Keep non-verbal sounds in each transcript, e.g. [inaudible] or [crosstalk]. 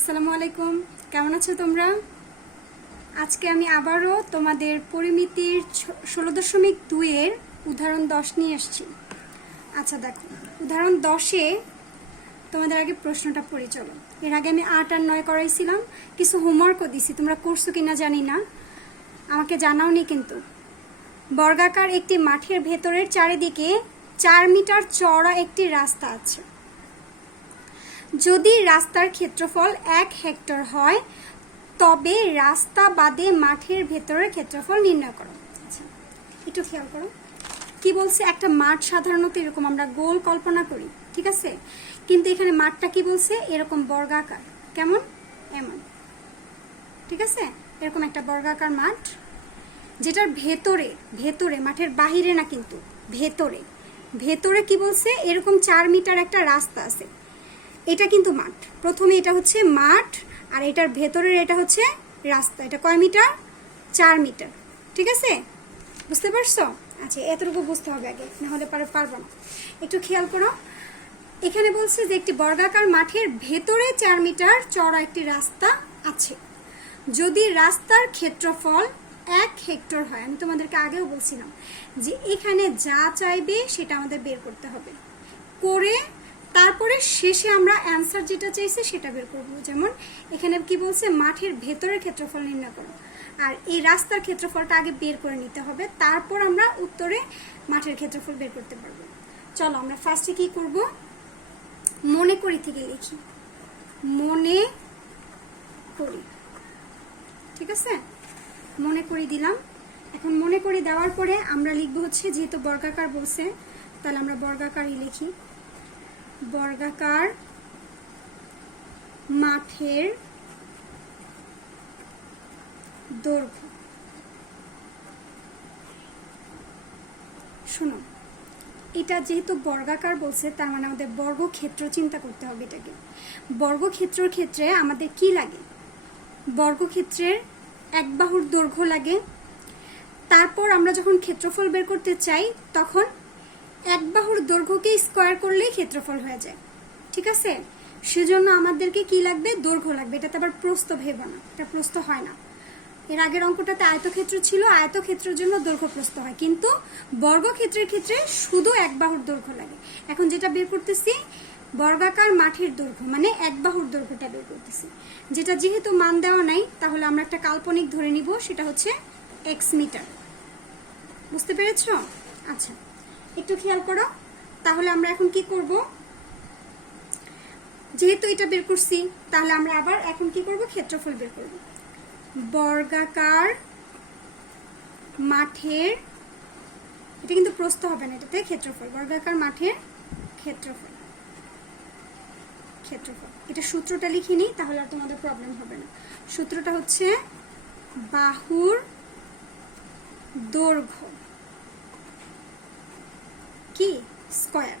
আসসালামু আলাইকুম। কেমন আছো তোমরা? আজকে আমি আবারও তোমাদের পরিমিতির ষোলো দশমিক দুইয়ের উদাহরণ দশ নিয়ে এসেছি। আচ্ছা দেখো। উদাহরণ দশে তোমাদের আগে প্রশ্নটা পড়ে, চলো। এর আগে আমি আট আর নয় করাইছিলাম। কিছু হোমওয়ার্কও দিছি। তোমরা করছ কিনা জানি না। আমাকে জানাওনি কিন্তু। বর্গাকার একটি মাঠের ভেতরের চারিদিকে চার মিটার চওড়া একটি রাস্তা আছে। যদি রাস্তার ক্ষেত্রফল এক হেক্টর হয়, তবে রাস্তা বাদে মাঠের ভেতরের ক্ষেত্রফল নির্ণয় করো। আচ্ছা একটু খেয়াল করো। কি বলছে? একটা মাঠ সাধারণত এরকম আমরা গোল কল্পনা করি, ঠিক আছে? কিন্তু এখানে মাঠটা কি বলছে? এরকম বর্গাকার। কেমন? এমন। ঠিক আছে? এরকম একটা বর্গাকার মাঠ, যেটার ভেতরে ভেতরে, মাঠের বাহিরে না কিন্তু, ভেতরে। ভেতরে কি বলছে? এরকম চার মিটার একটা রাস্তা আছে। এটা কিন্তু মাঠ। প্রথমে এটা হচ্ছে মাঠ আর এটার ভেতরের এটা হচ্ছে রাস্তা। এটা কয় মিটার? চার মিটার। ঠিক আছে? বুঝতে পারছ? আচ্ছা এতটুকু বুঝতে হবে আগে, নাহলে পারে, পারব না। একটু খেয়াল করো। এখানে বলছে যে একটি বর্গাকার মাঠের ভেতরে চার মিটার চড়া একটি রাস্তা আছে। যদি রাস্তার ক্ষেত্রফল এক হেক্টর হয়, আমি তোমাদেরকে আগেও বলছিলাম যে এখানে যা চাইবে সেটা আমাদের বের করতে হবে। করে তারপরে শেষে আমরা অ্যান্সার যেটা চাইছি সেটা বের করব। যেমন এখানে কি বলছে, মাঠের ভেতরের ক্ষেত্রফল নির্ণয় করো। আর এই রাস্তার ক্ষেত্রফলটা আগে বের করে নিতে হবে, তারপর আমরা উত্তরে মাঠের ক্ষেত্রফল বের করতে পারব। চলো আমরা ফার্স্টে কি করব? মনে করি থেকে লিখি। মনে করি। ঠিক আছে? মনে করি দিলাম। এখন মনে করি দেওয়ার পরে আমরা লিখব হচ্ছে, যেহেতু বর্গাকার বলছে, তাহলে আমরা বর্গাকারই লিখি। বর্গাকার মাঠের দৈর্ঘ্য। শোনো, এটা যেহেতু বর্গাকার বলছে, তার মানে আমাদের বর্গক্ষেত্র চিন্তা করতে হবে এটাকে। বর্গক্ষেত্রর ক্ষেত্রে আমাদের কি লাগে? বর্গক্ষেত্রের এক বাহুর দৈর্ঘ্য লাগে। তারপর আমরা যখন ক্ষেত্রফল বের করতে চাই, তখন এক বাহুর দৈর্ঘ্যকে স্কোয়ার করলেই ক্ষেত্রফল হয়ে যায়। ঠিক আছে? সেজন্য আমাদেরকে কি লাগবে? দৈর্ঘ্য লাগবে। এটাতে আবার প্রস্থ ভেবো না। এটা প্রস্থ হয় না। এর আগের অঙ্কটাতে আয়তক্ষেত্র ছিল। আয়তক্ষেত্রের জন্য দৈর্ঘ্য প্রস্থ হয়। কিন্তু বর্গক্ষেত্রের ক্ষেত্রে শুধু এক বাহুর দৈর্ঘ্য লাগে। এখন যেটা বের করতেছি, বর্গাকার মাঠের দৈর্ঘ্য মানে এক বাহুর দৈর্ঘ্যটা বের করতেছি। যেটা যেহেতু মান দেওয়া নাই, তাহলে আমরা একটা কাল্পনিক ধরে নিব। সেটা হচ্ছে এক্স মিটার বুঝতে পেরেছ? আচ্ছা। একটু খেয়াল করো। তাহলে আমরা এখন কি করব? যেহেতু এটা বের করছি, তাহলে আমরা আবার এখন কি করব? ক্ষেত্রফল বের করব। বর্গাকার মাঠের, এটা কিন্তু প্রস্থ হবে না, এটাতে ক্ষেত্রফল। বর্গাকার মাঠের ক্ষেত্রফল। ক্ষেত্রফল। এটা সূত্রটা লিখে নিই, তাহলে আর তোমাদের প্রবলেম হবে না। সূত্রটা হচ্ছে বাহুর দৈর্ঘ্য। কি? স্কোয়ার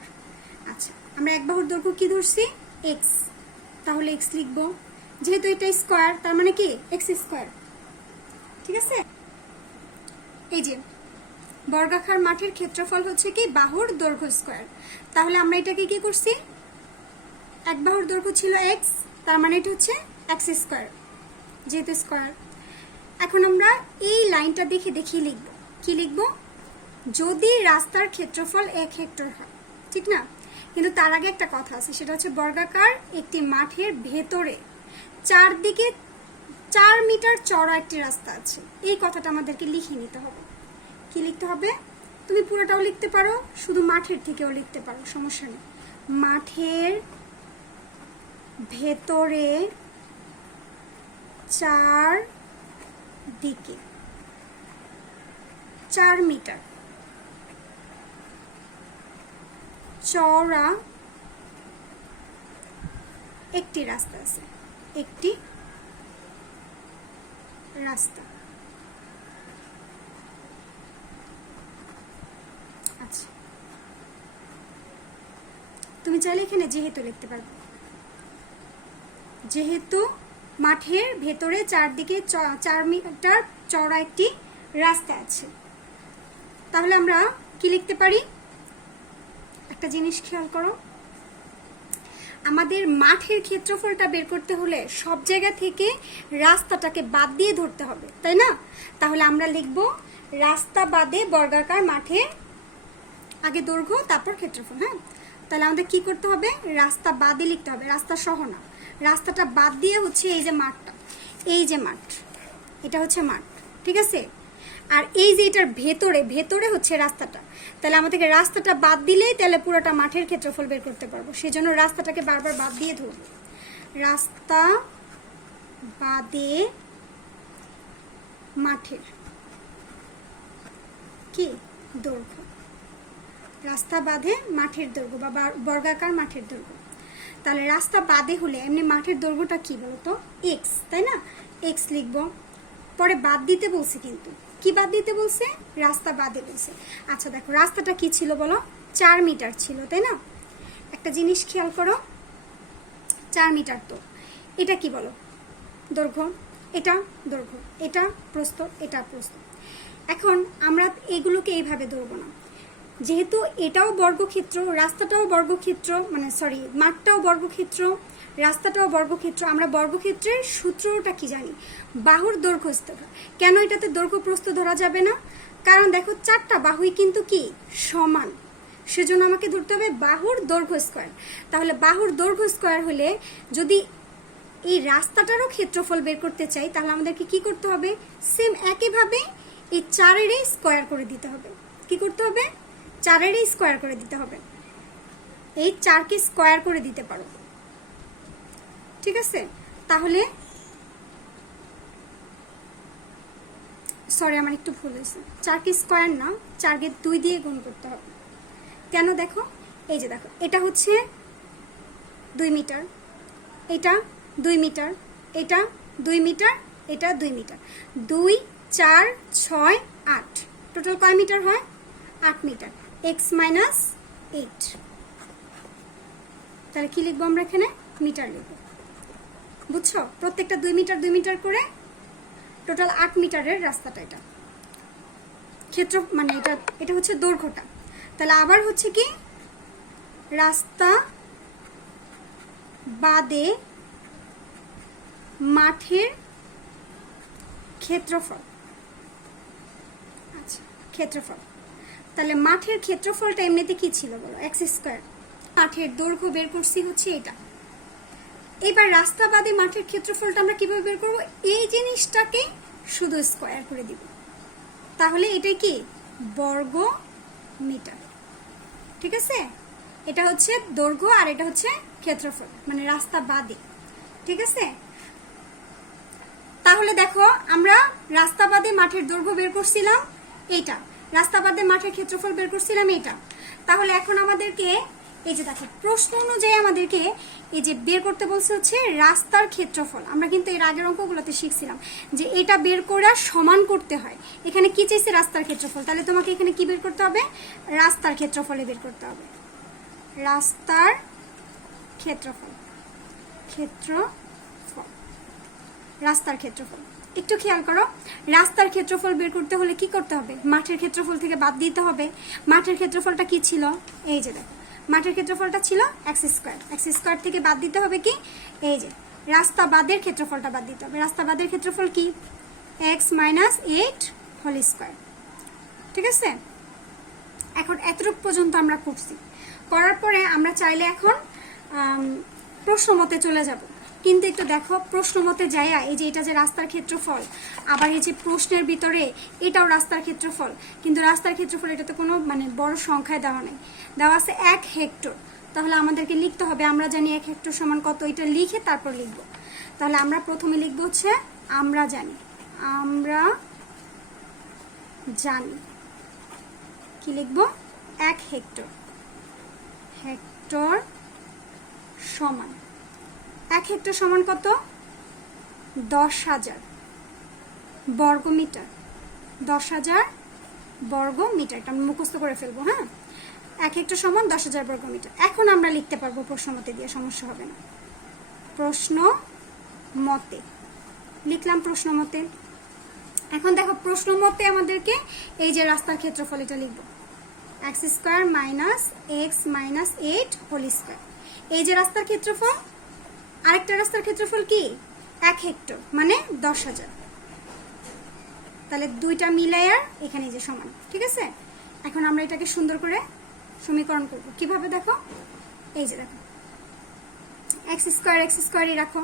আচ্ছা আমরা এক বাহুর দৈর্ঘ্য কি ধরছি? এক্স তাহলে এক্স লিখব। যেহেতু এটা স্কোয়ার তার মানে কি? এক্স স্কোয়ার ঠিক আছে? এই যে, বর্গাকার মাঠের ক্ষেত্রফল হচ্ছে কি? বাহুর দৈর্ঘ্য স্কোয়ার তাহলে আমরা এটাকে কি করছি? এক বাহুর দৈর্ঘ্য ছিল এক্স তার মানে এটা হচ্ছে এক্স স্কোয়ার যেহেতু স্কয়ার এখন আমরা এই লাইনটা দেখে দেখিয়ে লিখব। কি লিখব? যদি রাস্তার ক্ষেত্রফল এক হেক্টর হয়, ঠিক না? কিন্তু তার আগে একটা কথা আছে, সেটা হচ্ছে বর্গাকার একটি মাঠের ভেতরে চারদিকে চার মিটার চড়া একটি রাস্তা আছে। এই কথাটা আমাদেরকে লিখে নিতে হবে। কি লিখতে হবে? তুমি পুরোটাও লিখতে পারো, শুধু মাঠের থেকেও লিখতে পারো, সমস্যা নেই। মাঠের ভেতরে চার দিকে চার মিটার চওড়া একটি রাস্তা আছে। একটি রাস্তা। আচ্ছা। তুমি চাইলে এখানে যেহেতু লিখতে পারবে যেহেতু মাঠের ভেতরে চারদিকে চার মিটার চওড়া একটি রাস্তা আছে। তাহলে আমরা কি লিখতে পারি? একটা জিনিস খেয়াল করো। আমাদের মাঠের ক্ষেত্রফলটা বের করতে হলে সব জায়গা থেকে রাস্তাটাকে বাদ দিয়ে ধরতে হবে, তাই না? তাহলে আমরা লিখব, রাস্তা বাদে বর্গাকার মাঠে আগে দৈর্ঘ্য, তারপর ক্ষেত্রফল হ্যাঁ? তাহলে আমাদের কি করতে হবে? রাস্তা বাদে লিখতে হবে, রাস্তা সহ না। রাস্তাটা বাদ দিয়ে হচ্ছে এই যে মাঠটা, এই যে মাঠ, এটা হচ্ছে মাঠ, ঠিক আছে? আর এই যে এটার ভেতরে ভেতরে হচ্ছে রাস্তাটা, তাহলে আমাদেরকে রাস্তাটা বাদ দিলেই তাহলে পুরোটা মাঠের ক্ষেত্রফল বের করতে পারব। সেই জন্য রাস্তাটাকে বারবার বাদ দিয়ে ধরবো রাস্তা বাদে মাঠের কি দৈর্ঘ্য? রাস্তা বাদে মাঠের দৈর্ঘ্য বা বর্গাকার মাঠের দৈর্ঘ্য। তাহলে রাস্তা বাদে হলে এমনি মাঠের দৈর্ঘ্যটা কি বলতো? এক্স তাই না? এক্স লিখব। পরে বাদ দিতে বলছি কিন্তু। কি বাদ দিতে বলছে? রাস্তা বাদে বলছে। আচ্ছা দেখো, রাস্তাটা কি ছিল বলো? চার মিটার ছিল, তাই না? একটা জিনিস খেয়াল করো। চার মিটার তো। এটা কি বলো? দৈর্ঘ্য। এটা দৈর্ঘ্য। এটা প্রস্থ। এটা প্রস্থ। এখন আমরা এগুলোকে এইভাবে ধরবো না। যেহেতু এটাও বর্গক্ষেত্র, রাস্তাটাও বর্গক্ষেত্র মানে সরি মাঠটাও বর্গক্ষেত্র রাস্তাটাও বর্গক্ষেত্র। আমরা বর্গক্ষেত্রের সূত্রটা কি জানি? বাহুর দৈর্ঘ্য স্তর কেন এটাতে দৈর্ঘ্য প্রস্থ ধরা যাবে না? কারণ দেখো, চারটা বাহুই কিন্তু কি? সমান। সেজন্য আমাকে ধরতে হবে বাহুর দৈর্ঘ্য স্কোয়ার। তাহলে বাহুর দৈর্ঘ্য স্কোয়ার হলে যদি এই রাস্তাটারও ক্ষেত্রফল বের করতে চাই, তাহলে আমাদেরকে কি করতে হবে? সেম একইভাবে এই চারেরই স্কোয়ার করে দিতে হবে। কি করতে হবে? চারেরই স্কোয়ার করে দিতে হবে। এই চারকে স্কোয়ার করে দিতে পারো। ঠিক আছে? তাহলে সরি আমার একটু ভুল হয়েছে। চারকে স্কোয়ার না? চারকে দুই দিয়ে গুণ করতে হবে। কেন দেখো? এই যে দেখো, এটা হচ্ছে দুই মিটার, এটা দুই মিটার, এটা দুই মিটার, এটা দুই মিটার। দুই, চার, ছয়, আট। টোটাল কয় মিটার হয়? আট মিটার। এক্স মাইনাস এইট তাহলে কি লিখব আমরা এখানে? মিটার লিখব। বুঝছ? প্রত্যেকটা দুই মিটার দুই মিটার করে টোটাল আট মিটারের রাস্তাটা এটা। ক্ষেত্র মানে এটা এটা হচ্ছে দৈর্ঘ্যটা। তাহলে আবার হচ্ছে কি? রাস্তা বাদে মাঠের ক্ষেত্রফল। আচ্ছা ক্ষেত্রফল। তাহলে মাঠের ক্ষেত্রফলটা এমনিতে কি ছিল বলো? এক্স স্কোয়ার মাঠের দৈর্ঘ্য বের করছি হচ্ছে এটা। এবার রাস্তা বাদে মাঠের ক্ষেত্রফলটা আমরা কীভাবে বের করব? এই জিনিসটাকে শুধু স্কোয়ার করে দিব। তাহলে এটা কি? বর্গ মিটার ঠিক আছে? এটা হচ্ছে দৈর্ঘ্য আর এটা হচ্ছে ক্ষেত্রফল মানে রাস্তা বাদে ঠিক আছে? তাহলে দেখো, আমরা রাস্তা বাদে মাঠের দৈর্ঘ্য বের করছিলাম এইটা। রাস্তা বাদে মাঠের ক্ষেত্রফল বের করছিলাম এইটা। তাহলে এখন আমাদেরকে এই যে দেখো প্রশ্ন অনুযায়ী আমাদেরকে এই যে বের করতে বলছে হচ্ছে রাস্তার ক্ষেত্রফল। আমরা কিন্তু এর আগের অঙ্কগুলোতে শিখছিলাম যে এটা বের করে সমান করতে হয়। এখানে কি চাইছে রাস্তার ক্ষেত্রফল? তাহলে তোমাকে এখানে কি বের করতে হবে? রাস্তার ক্ষেত্রফলে বের করতে হবে। রাস্তার ক্ষেত্রফল। ক্ষেত্রফল। রাস্তার ক্ষেত্রফল। একটু খেয়াল করো, রাস্তার ক্ষেত্রফল বের করতে হলে কি করতে হবে? মাঠের ক্ষেত্রফল থেকে বাদ দিতে হবে। মাঠের ক্ষেত্রফলটা কি ছিল? এই যে দেখো। মাঠের ক্ষেত্রফলটা ছিল এক্স স্কোয়ার এক্স স্কোয়ার থেকে বাদ দিতে হবে কি? এই যে রাস্তা বাদের ক্ষেত্রফলটা বাদ দিতে হবে। রাস্তা বাদের ক্ষেত্রফল কি? X minus eight whole square ঠিক আছে? এখন এতটুক পর্যন্ত আমরা করছি করার পরে আমরা চাইলে এখন প্রশ্ন মতে চলে যাব। কিন্তু একটু দেখো, প্রশ্ন মতে যাইয়া এই যে এটা যে রাস্তার ক্ষেত্রফল, আবার এই যে প্রশ্নের ভিতরে এটাও রাস্তার ক্ষেত্রফল। কিন্তু রাস্তার ক্ষেত্রফল, এটাতে কোনো মানে বড় সংখ্যায় দেওয়া নেই। দেওয়া আছে এক হেক্টর। তাহলে আমাদেরকে লিখতে হবে, আমরা জানি এক হেক্টর সমান কত, এটা লিখে তারপর লিখব। তাহলে আমরা প্রথমে লিখব হচ্ছে, আমরা জানি। আমরা জানি। কি লিখব? এক হেক্টর। হেক্টর সমান। এক হেক্টর সমান কত? দশ হাজার বর্গ মিটার দশ হাজার বর্গ মিটার এটা আমি মুখস্থ করে ফেলব হ্যাঁ? এক হেক্টর সমান দশ হাজার বর্গ মিটার এখন আমরা লিখতে পারব প্রশ্ন মতে দিয়ে, সমস্যা হবে না। প্রশ্ন মতে। লিখলাম প্রশ্ন মতে। এখন দেখো, প্রশ্ন মতে আমাদেরকে এই যে রাস্তার ক্ষেত্রফল এটা লিখব। X square minus x minus eight whole square এই যে রাস্তার ক্ষেত্রফল আরেকটা রাস্তার ক্ষেত্রফল কি? এক হেক্টর মানে দশ হাজার। তাহলে দুইটা মিলাইয়া এখানে যে সমান, ঠিক আছে? এখন আমরা এটাকে সুন্দর করে সমীকরণ করব। কীভাবে দেখো? এই যে দেখো। এক্স স্কোয়ার, এক্স স্কোয়ারই রাখো।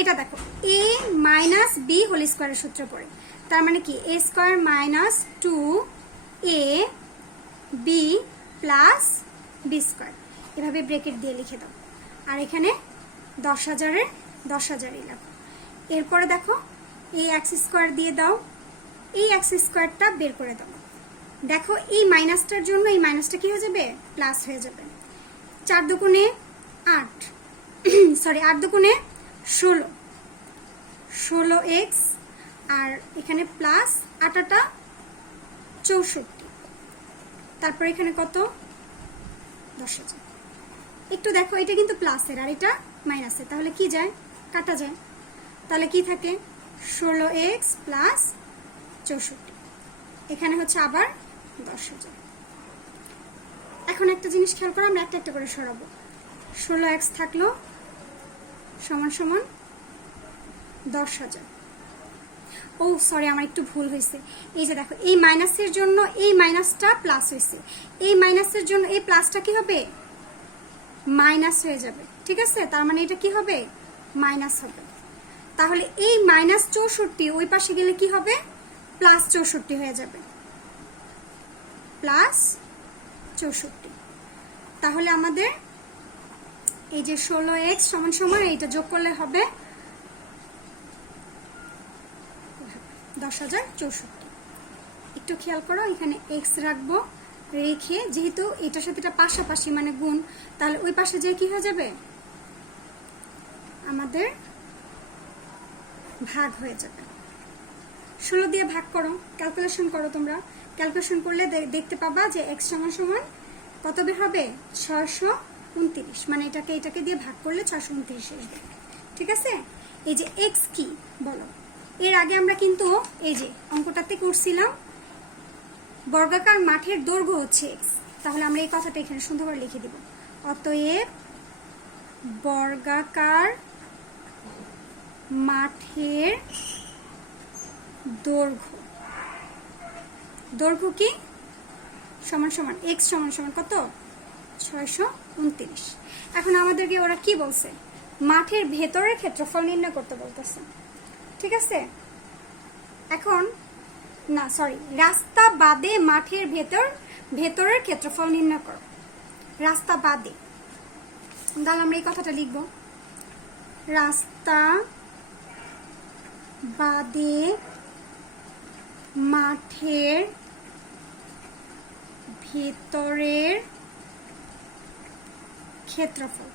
এটা দেখো, এ মাইনাস বি হোল স্কোয়ারের সূত্র পড়ে। তার মানে কি? A square minus two a b plus b square. এভাবে ব্রেকেট দিয়ে লিখে দাও। আর এখানে দশ হাজারের দশ হাজারই লাগো এরপরে দেখো, এই এক্স স্কোয়ার দিয়ে দাও, এই এক্স স্কোয়ারটা বের করে দাও। দেখো, এই মাইনাসটার জন্য এই মাইনাসটা কি হয়ে যাবে? প্লাস হয়ে যাবে। চার দুগুণে আট [coughs] সরি আট দুগুণে ষোলো। ষোলো এক্স আর এখানে প্লাস আটাটা চৌষট্টি। তারপর এখানে কত? দশ হাজার। একটু দেখো, এটা কিন্তু প্লাসের আর এটা মাইনাসের তাহলে কি যায়? কাটা যায়। তাহলে কি থাকে? ষোলো এক্স প্লাস চৌষট্টি। এখানে হচ্ছে আবার দশ হাজার। এখন একটা জিনিস খেয়াল করো, আমরা একটা একটা করে সরাবো। ষোলো এক্স থাকল সমান সমান দশ হাজার। ও সরি আমার একটু ভুল হয়েছে। এই যে দেখো, এই মাইনাসের জন্য এই মাইনাসটা প্লাস হয়েছে। এই মাইনাসের জন্য এই প্লাসটা কি হবে? মাইনাস হয়ে যাবে। ঠিক আছে? তার মানে এটা কি হবে? মাইনাস হবে। তাহলে এই মাইনাস চৌষট্টি ওই পাশে গেলে কি হবে? প্লাস চৌষট্টি হয়ে যাবে। প্লাস চৌষট্টি। তাহলে আমাদের এই যে ষোলো এক্স সমান সমান এইটা যোগ করলে হবে দশ হাজার চৌষট্টি। একটু খেয়াল করো, এখানে এক্স রাখব, রেখে যেহেতু এটার সাথে এটা পাশাপাশি মানে গুণ, তাহলে ওই পাশে যে কি হয়ে যাবে? আমাদের ভাগ হয়ে যাবে। ষোলো দিয়ে ভাগ করো ক্যালকুলেশন করো তোমরা। ক্যালকুলেশন করলে দেখতে পাবা যে এক্স সমান সমান কত বের হবে? ছশো উনত্রিশ। মানে এটাকে এটাকে দিয়ে ভাগ করলে ছশো উনত্রিশ আসবে ঠিক আছে? এই যে এক্স কি? বলো। এর আগে আমরা কিন্তু এই যে অঙ্কটাতে করছিলাম, বর্গাকার মাঠের দৈর্ঘ্য হচ্ছে এক্স তাহলে আমরা এই কথাটা এখানে সুন্দর করে লিখে দিব। অতএব বর্গাকার মাঠের দৈর্ঘ্য। দৈর্ঘ্য কি? সমান সমান এক্স সমান সমান কত? ছয়শো উনত্রিশ। এখন আমাদেরকে ওরা কি বলছে? মাঠের ভেতরের ক্ষেত্রফল নির্ণয় করতে বলতেছে। ঠিক আছে? এখন, না সরি রাস্তা বাদে মাঠের ভেতর, ভেতরের ক্ষেত্রফল নির্ণয় করো। রাস্তা বাদে। তাহলে আমরা এই কথাটা লিখব। রাস্তা বাদে মাঠের ভেতরের ক্ষেত্রফল।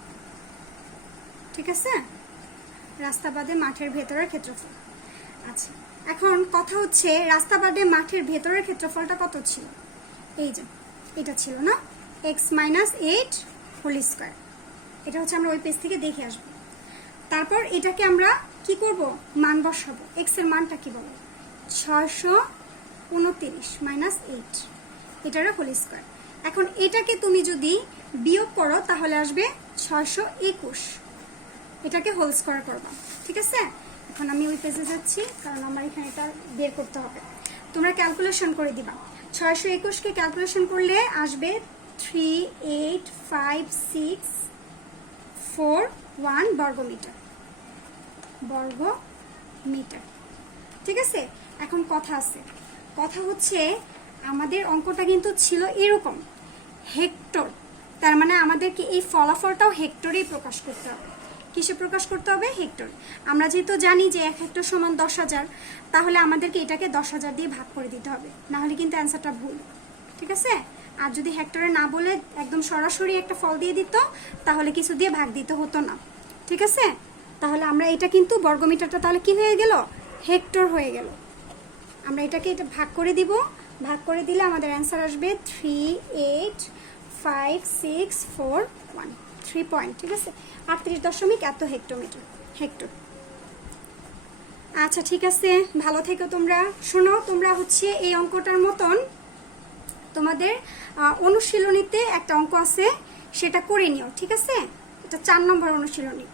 ঠিক আছে? রাস্তা বাদে মাঠের ভেতরের ক্ষেত্রফল। আচ্ছা এখন কথা হচ্ছে রাস্তা বাদে মাঠের ভেতরের ক্ষেত্রফলটা কত ছিল? এই যে, এটা ছিল না? X minus eight whole square এটা হচ্ছে আমরা ওই পেজ থেকে দেখে আসব। তারপর এটাকে আমরা কি করব? মান বসাবো। এক্সের মানটা কি বলো? ছয়শো উনতিরিশ মাইনাস এইট এটারও হোল স্কোয়ার এখন এটাকে তুমি যদি বিয়োগ করো, তাহলে আসবে ছয়শো একুশ। এটাকে হোল স্কোয়ার করবা। ঠিক আছে? এখন আমি ওই পেজে যাচ্ছি, কারণ আমার এখানে এটা বের করতে হবে। তোমরা ক্যালকুলেশন করে দিবা। ছয়শো একুশকে ক্যালকুলেশন করলে আসবে three eight five six four one বর্গ মিটার বর্গ মিটার। ঠিক আছে? এখন কথা আছে। কথা হচ্ছে, আমাদের অঙ্কটা কিন্তু ছিল এরকম। হেক্টর। তার মানে আমাদেরকে এই ফলাফলটাও হেক্টরেই প্রকাশ করতে হবে। কিসে প্রকাশ করতে হবে? হেক্টর। আমরা যেহেতু জানি যে এক হেক্টর সমান দশ হাজার, তাহলে আমাদেরকে এটাকে দশ হাজার দিয়ে ভাগ করে দিতে হবে। না হলে কিন্তু অ্যান্সারটা ভুল। ঠিক আছে? আর যদি হেক্টরে না বলে একদম সরাসরি একটা ফল দিয়ে দিত, তাহলে কিছু দিয়ে ভাগ দিতে হতো না। ঠিক আছে? তাহলে আমরা এটা কিন্তু বর্গমিটারটা তাহলে কি হয়ে গেল? হেক্টর হয়ে গেল। আমরা এটাকে এটা ভাগ করে দিব। ভাগ করে দিলে আমাদের অ্যান্সার আসবে three eight five six four one three point ঠিক আছে? আটত্রিশ দশমিক এত হেক্টোমিটার হেক্টর। আচ্ছা ঠিক আছে। ভালো থেকো তোমরা। শোনো, তোমরা হচ্ছে এই অঙ্কটার মতন তোমাদের অনুশীলনীতে একটা অঙ্ক আছে, সেটা করে নিও, ঠিক আছে? এটা চার নম্বর অনুশীলনী।